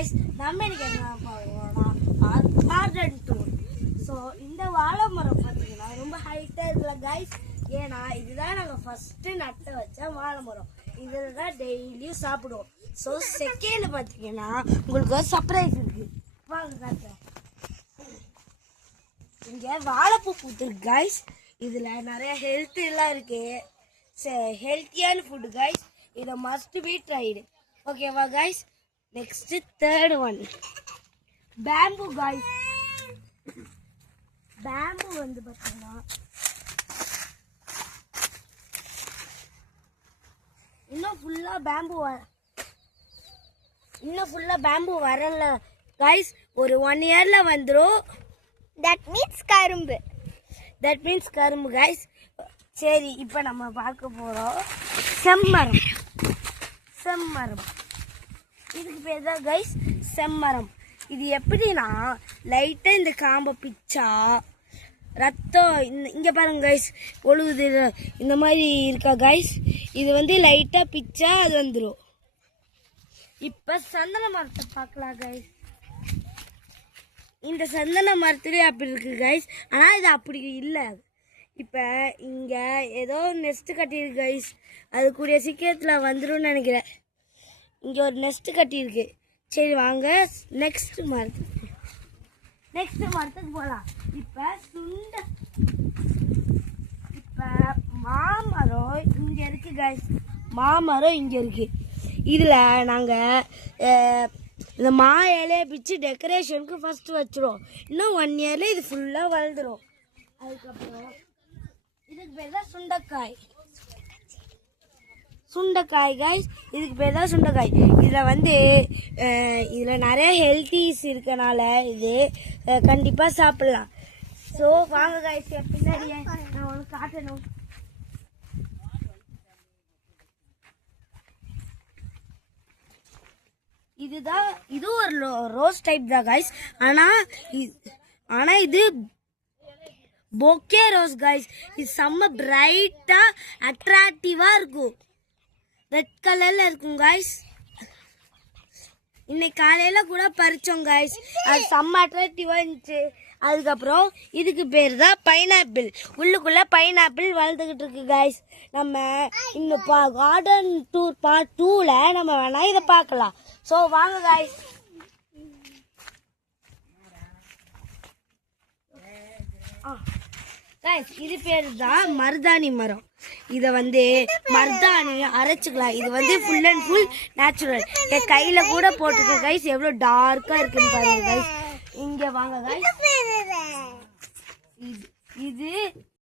guys, நம்ம இன்னைக்கு என்ன பார்க்கறோம்னா கார்டன் டூர். ஸோ இந்த வாழை மரம் பார்த்தீங்கன்னா ரொம்ப ஹைட்டாக இருக்குல்ல கைஸ். ஏன்னா இதுதான் நாங்கள் ஃபஸ்ட்டு நட்ட வச்ச வாழை மரம். இதில் தான் டெய்லியும் சாப்பிடுவோம். ஸோ செகண்ட் பார்த்தீங்கன்னா உங்களுக்கு ஒரு சர்ப்ரைஸ் இருக்கு. வாங்க காட்டுறேன். இங்கே வாழைப்பூ பூத்துருக்கு கைஸ். இதில் நிறைய ஹெல்த் எல்லாம் இருக்கு. ஹெல்த்தியான ஃபுட்டு கைஸ். இதை மஸ்ட் பி ட்ரைடு. ஓகேவா guys? Next third one bamboo guys. Bamboo வந்து பார்த்தீங்கன்னா இன்னும் ஃபுல்லாக பேம்பு வரல கைஸ். ஒரு 1 இயர்ல வந்துடும். தட் மீன்ஸ் கரும்பு கைஸ். சரி, இப்போ நம்ம பார்க்க போகிறோம் செம்மரம். இதுக்கு பேர் தான் கைஸ் செம்மரம். இது எப்படின்னா லைட்டாக இந்த காம்பை பிச்சா ரத்தம் இங்கே பாருங்க கைஸ் ஒழுகுது இந்த மாதிரி இருக்கா கைஸ். இது வந்து லைட்டாக பிச்சா அது வந்துடும். இப்போ சந்தன மரத்தை பார்க்கலாம் கைஸ். இந்த சந்தன மரத்துலேயே அப்படி இருக்கு கைஸ். ஆனால் இது அப்படி இல்லை. இப்போ இங்கே ஏதோ நெஸ்ட்டு கட்டியிருக்கு கைஸ். அது கூடிய சீக்கிரத்தில் வந்துடும் நினைக்கிறேன். இங்கே ஒரு நெஸ்ட்டு கட்டியிருக்கு. சரி வாங்க நெக்ஸ்ட் மரத்துக்கு போகலாம். இப்போ மாமரம் இங்கே இருக்குது கைஸ். மாமரம் இங்கே இருக்குது. இதில் நாங்கள் இந்த மா இலையை பிச்சு டெக்கரேஷனுக்கு ஃபஸ்ட்டு வச்சுருவோம். இன்னும் 1 இயரில் இது ஃபுல்லாக வளர்ந்துடும். அதுக்கப்புறம் இதுக்கு பேர் தான் சுண்டைக்காய் கைஸ். இதுக்கு பேர் தான் சுண்டைக்காய். இதில் வந்து இதில் நிறைய ஹெல்த்திஸ் இருக்கனால இது கண்டிப்பாக சாப்பிட்லாம். ஸோ வாங்க கைஸ், பின்னாடியே நான் உங்களுக்கு காட்டணும். இது ஒரு ரோஸ் டைப் தான் கைஸ். ஆனால் இது பொக்கே ரோஸ் கைஸ். இது செம்ம பிரைட்டா அட்ராக்டிவா இருக்கும். ரெட் கலர்ல இருக்கும் கைஸ். இன்னைக்கு காலையில கூட பறிச்சோம் கைஸ். அது செம்ம அட்ராக்டிவா இருந்துச்சு. அதுக்கப்புறம் இதுக்கு பேர் தான் பைனாப்பிள். உள்ளுக்குள்ள பைனாப்பிள் வளர்ந்துக்கிட்டு இருக்கு கைஸ். நம்ம இன்னும் கார்டன் டூர் பார்ட் 2ல நம்ம வேணா இதை பார்க்கலாம். ஸோ வாங்க கைஸ். இது பேர் தான் மருதாணி மரம். இதை வந்து மருதாணி அரைச்சிக்கலாம். இது வந்து ஃபுல் அண்ட் ஃபுல் நேச்சுரல். என் கையில கூட போட்டிருக்கேன் கைஸ். எவ்வளோ டார்க்கா இருக்குன்னு பாருங்க கைஸ். இங்க வாங்க கைஸ்.